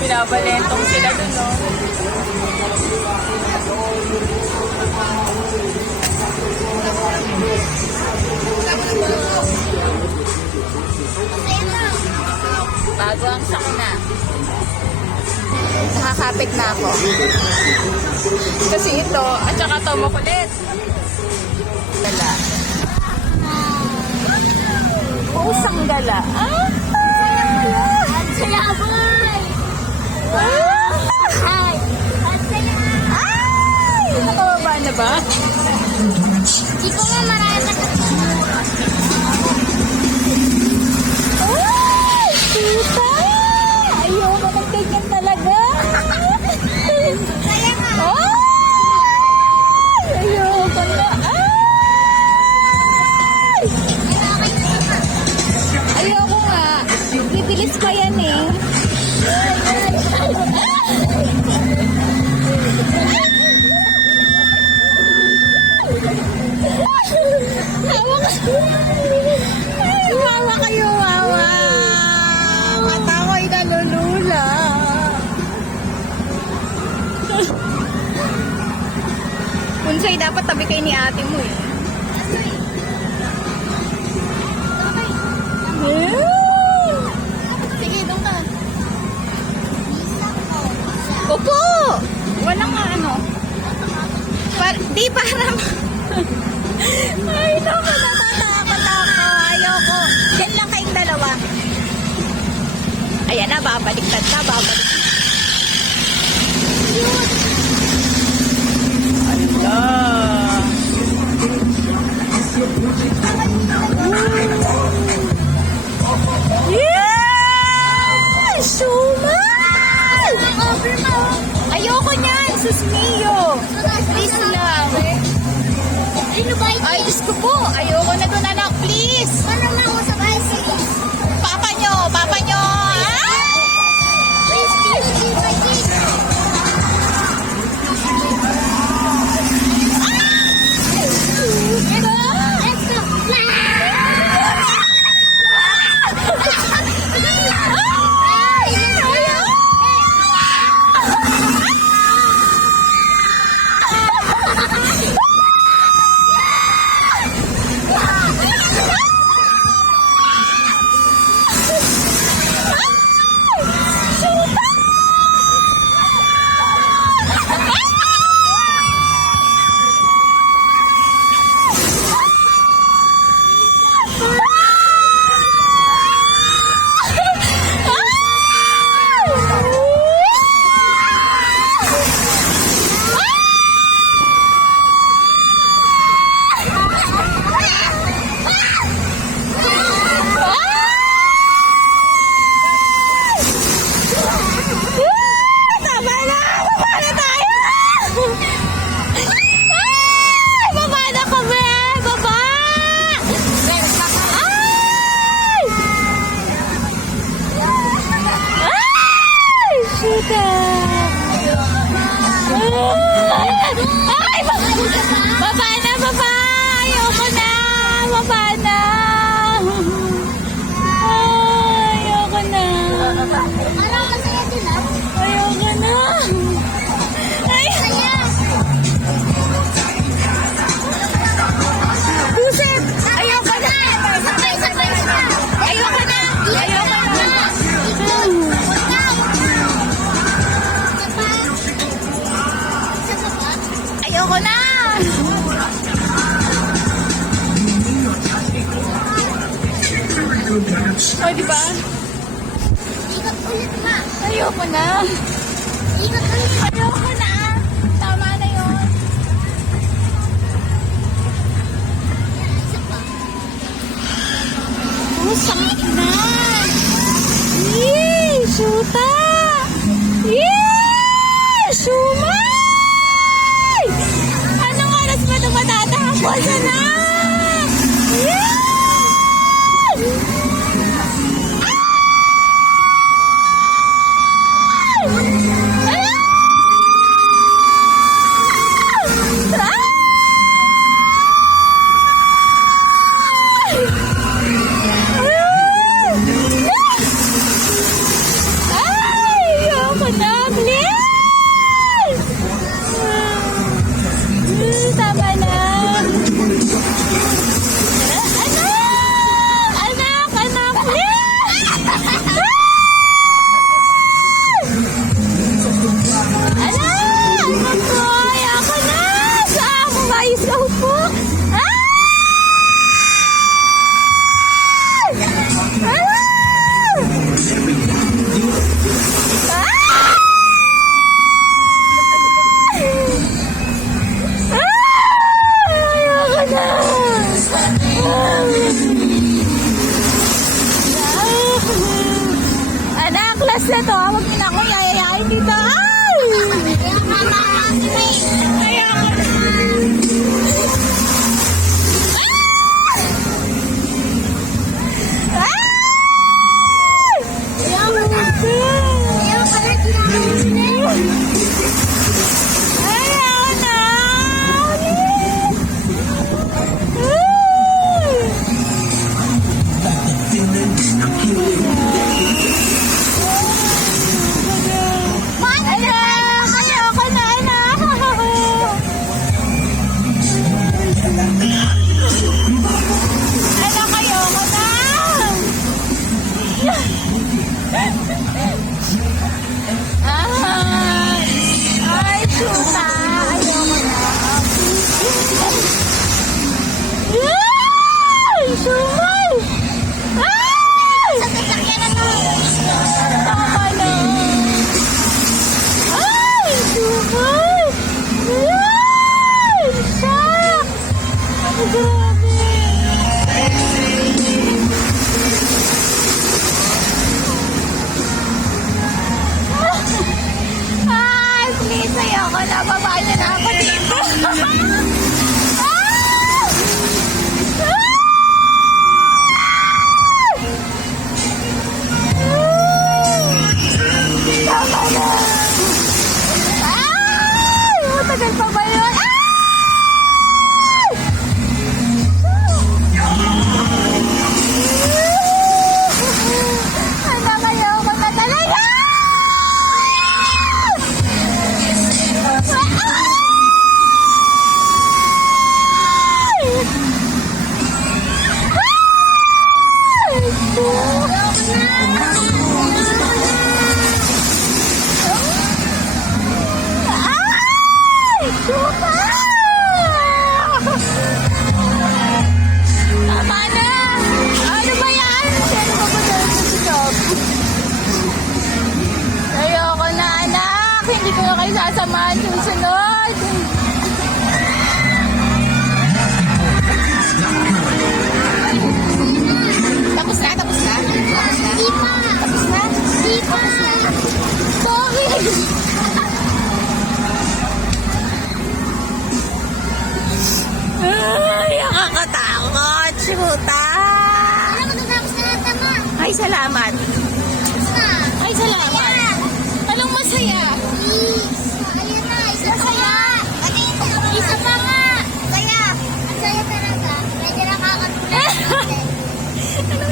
Pinabalentong sila dun, no? Bago ang sakuna. Nakakapit na ako. Kasi ito, at saka ito makulit. Gala. Pusang gala. Ah! Ay! Nakababa na ba? Hindi ko nga marami. Ay! Tita! Ayoko ng ganyan talaga. Kaya nga. Ay! Ayoko na. Ay! Ayoko nga. Bibilis pa yan eh. Wawa kayo, wawa. Mata ko'y nalulula. Kunsay, dapat tabi kayo ni ate mo eh. Sige, doon ka. Opo! Walang ano. Di parang... Ay, naku, natatakot ako. Ayoko. Diyan lang kayong dalawa. Ayan na, babaliktad na, babaliktad. Allah. Yeah! Sumal! Ayoko niyan, susmiyo. Please lang. Ay, Diyos ko po. Ayoko na doon, anak. Please. Ano na ako sa bicycle? Papa nyo. Papa nyo. Please, please, please, please. Let's go. Ay, baba na, baba. Ayoko na. Baba na. Ay, ayoko na. Parang masaya din ah. Ayoko na. Ay, Joseph, ayoko na. Sabay, sabay, sabay. Ayoko na. Ayoko na. Ayoko na. O, diba? Ikot ulit ma. Ayoko na. Ikot ulit. Ayoko na. Tama na yun. Isa pa. Oh, sakit na. Yee! Shoota! Yee! Sumay! Anong oras ba ito matatapos? Anak? Yee! mataas na to. Huwag niyo na akong yayayain dito. Ay! Kaya mama, si May. Kaya ako. Ay! Kaya pala tinawag Ayaw na! Ayoko na, anak! Anak, ayoko na! Ay, puta! Ayoko na! Ay! Sumay! Ay! sa sasakyan na to. Tama na! Ay! Sumay! Ay! Shock! Ay, grabe! Ay, please, ayoko na. Babae na ako dito. Tama na. Ay! Matagal pa ba yun? Ay! Anak, ayoko na talaga! Ay! Supa! Tama na! Ano ba yan? Sino ba ba doon sa job? Ayoko na, anak! Hindi ko na kayo sasamahan susunod! Tapos na? Tapos na? Tapos na? Di pa. Tapos na? Di pa. Sorry! Ay, nakakatakot! Shoota! Alam mo, natapos na natin, ma. Ay, salamat! Tapos na. Ay, salamat! Ayan. Anong masaya? Please. Ayan na, isa pa nga. Isa pa nga. Saya. Ang saya talaga. Medyo nakakatulad natin.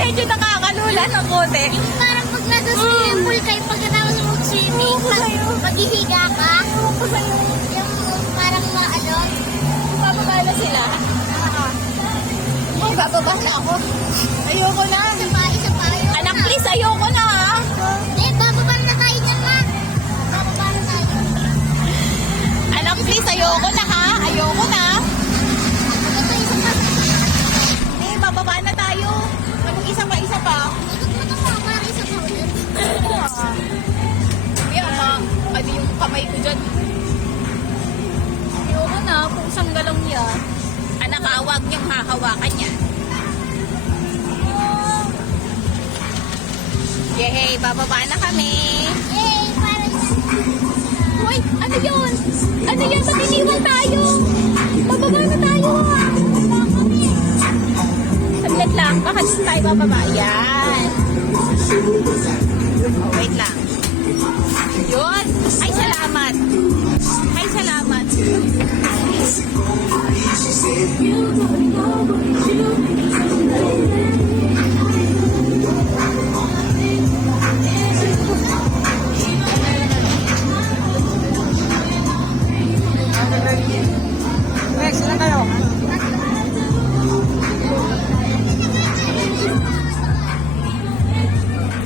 Medyo nakakalula ng kote. Yung parang pag nasa swimming pool kayo, pagkatapos mo mag-swimming, maghihiga ka. Yung parang maano. Bababa na sila. Ay, bababa na ako. Ayoko na. Isa pa, isa pa. Ayun Anak, na. please, ayoko na ah. Hindi, bababa na tayo dyan, ma. Bababa na tayo. Anak, please, ayoko na ha. Ayoko na. Ito, isa pa. Hindi, bababa na tayo. Anong isa pa, isa pa? Ikot mo ito, ma. Para isa pa ulit. Kuya, ano yung kamay ko dyan? Ayoko na, pusang galong yan. Anak, huwag niyang hahawakan yan. Yehey, bababa na kami. Yay, para Hoy, ano yun? Ano yun? Ba't iniwan tayo? Bababa na tayo. Saglit lang, baka dito tayo bababa. Yan. Oh, wait lang. Yun. Ay, salamat. Ay, salamat.